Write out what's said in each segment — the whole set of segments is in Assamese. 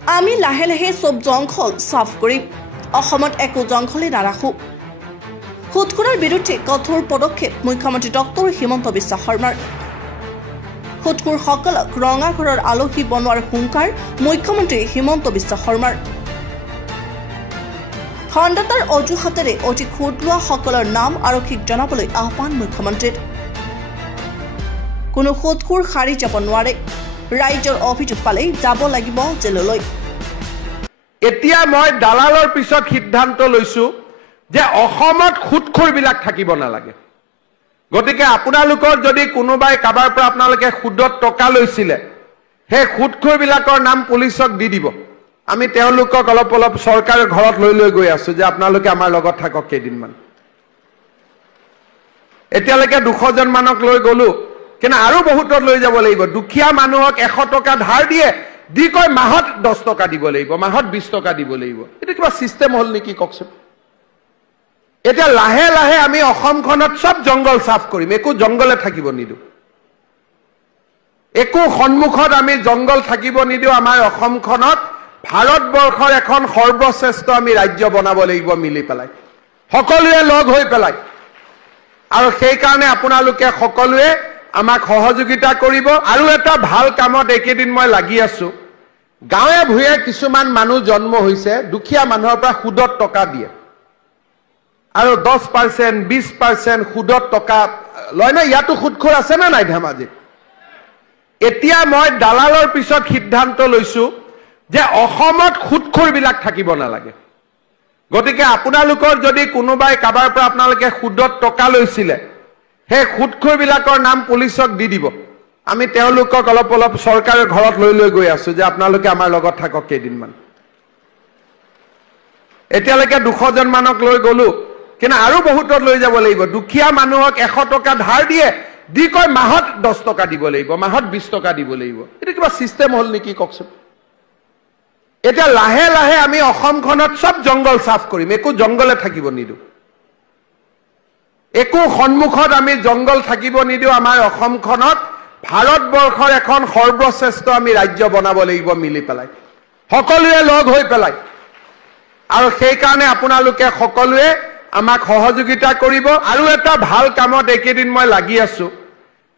আমি লাহে লাহে সব জংঘল সাফ কৰিম অসমত একো জংঘলে নাৰাখো খুটখুৰাৰ বিৰুদ্ধে কঠোৰ পদক্ষেপ মুখ্যমন্ত্ৰী ডক্টৰ হিমন্ত বিশ্ব শৰ্মাৰ খুটখুৰসকলক ৰঙাঘৰৰ আলহী বনোৱাৰ হুংকাৰ মুখ্যমন্ত্ৰী হিমন্ত বিশ্ব শৰ্মাৰ খণ্ডতাৰ অজুহাতেৰে অতি খুটলোৱা সকলৰ নাম আৰক্ষীক জনাবলৈ আহ্বান মুখ্যমন্ত্ৰীৰ কোনো খুটখুৰ সাৰি যাব নোৱাৰে ৰাইজৰ অভিযোগ পালে যাব লাগিব জেললৈ এতিয়া মই দালালৰ পিছত সিদ্ধান্ত লৈছো যে অসমত খুটখুৰবিলাক থাকিব নালাগে গতিকে আপোনালোকৰ যদি কোনোবাই কাবাৰ পৰা আপোনালোকে সুদত টকা লৈছিলে হে খুটখুৰবিলাকৰ নাম পুলিচক দি দিব আমি তেওঁলোকক অলপ অলপ চৰকাৰৰ ঘৰত লৈ গৈ আছো যে আপোনালোকে আমাৰ লগত থাকক কেইদিনমান এতিয়ালৈকে 200 জন মানক লৈ গলো কিন্তু আৰু বহুতত লৈ যাব লাগিব দুখীয়া মানুহক 100 টকা ধাৰ দিয়ে দি কয় মাহত 10 টকা দিব লাগিব মাহত 20 টকা দিব লাগিব এটা কিবা সিস্টেম হল নেকি ককছে এটা লাহে লাহে আমি অসমখনত সব জংগল সাফ কৰিম একো জংগলে থাকিব নিদু একো সন্মুখত আমি জংগল থাকিব নিদু আমাৰ অসমখনত ভাৰতবৰ্ষৰ এখন সৰ্বশ্ৰেষ্ঠ আমি ৰাজ্য বনাব লাগিব মিলি পেলাই সকলোৱে লগ হৈ পেলাই আৰু সেই কাৰণে আপোনালোকে সকলোৱে আমাক সহযোগিতা কৰিব আৰু এটা ভাল কামত একেদিন মই লাগি আছো গাঁৱে ভুঁয়ে কিছুমান মানুহ জন্ম হৈছে দুখীয়া মানুহৰ পৰা সুদত টকা দিয়ে আৰু 10% 20% সুদত টকা লয় না ইয়াতো খুটখুৰ আছে না নাই ধেমাজি এতিয়া মই দালালৰ পিছত সিদ্ধান্ত লৈছো যে অসমত খুটখুৰবিলাক থাকিব নালাগে গতিকে আপোনালোকৰ যদি কোনোবাই কাবাৰ পৰা আপোনালোকে সুদত টকা লৈছিলে হে খুটখুৰবিলাকৰ নাম পুলিচক দি দিব আমি তেওঁলোকক অলপ অলপ চৰকাৰৰ ঘৰত লৈ গৈ আছো যে আপোনালোকে আমাৰ লগত থাকক কেইদিনমান এতিয়ালৈকে 200 জন মানক লৈ গলো কিন্তু আৰু বহুতত লৈ যাব লাগিব দুখীয়া মানুহক 100 টকা ধাৰ দিয়ে দি কয় মাহত 10 টকা দিব লাগিব মাহত 20 টকা দিব লাগিব এটা কিবা সিস্টেম হল নেকি ককছে এটা লাহে লাহে আমি অসমখনত সব জংগল সাফ কৰিম একো জংগলে থাকিব নিদু একো সন্মুখত আমি জংগল থাকিব নিদু আমাৰ অসমখনত ভাৰতবৰ্ষৰ এখন সৰ্বশ্ৰেষ্ঠ আমি ৰাজ্য বনাব লাগিব মিলি পেলাই সকলোৱে লগ হৈ পেলাই আৰু সেই কাৰণে আপোনালোকে সকলোৱে আমাক সহযোগিতা কৰিব আৰু এটা ভাল কামত একেদিন মই লাগি আছো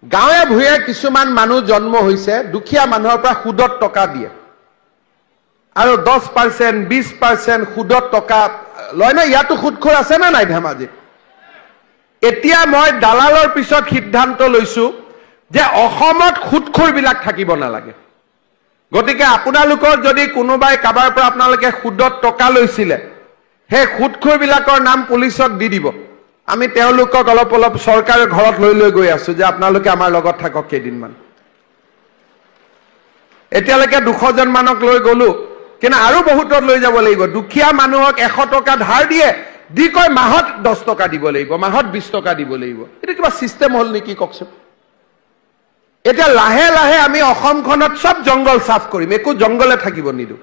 গাঁৱে ভুঁয়ে কিছুমান মানুহ জন্ম হৈছে দুখীয়া মানুহৰ পৰা সুদত টকা দিয়ে আৰু 10% 20% সুদত টকা লয় না ইয়াতো খুটখুৰ আছে না নাই ধেমাজি এতিয়া মই দালালৰ পিছত সিদ্ধান্ত লৈছো যে অসমত খুটখুৰবিলাক থাকিব নালাগে গতিকে আপোনালোকৰ যদি কোনোবাই কাবাৰ পৰা আপোনালোকে সুদত টকা লৈছিলে হে খুটখুৰবিলাকৰ নাম পুলিচক দি দিব আমি তেওঁলোকক অলপ অলপ চৰকাৰৰ ঘৰত লৈ গৈ আছো যে আপোনালোকে আমাৰ লগত থাকক কেইদিনমান এতিয়ালৈকে 200 জন মানক লৈ গলো কিন্তু আৰু বহুতত লৈ যাব লাগিব দুখীয়া মানুহক 100 টকা ধাৰ দিয়ে দি কয় মাহত 10 টকা দিব লাগিব মাহত 20 টকা দিব লাগিব এটা কিবা সিস্টেম হল নেকি ককছে এটা লাহে লাহে আমি অসমখনত সব জংগল সাফ কৰিম একো জংগলে থাকিব নিদু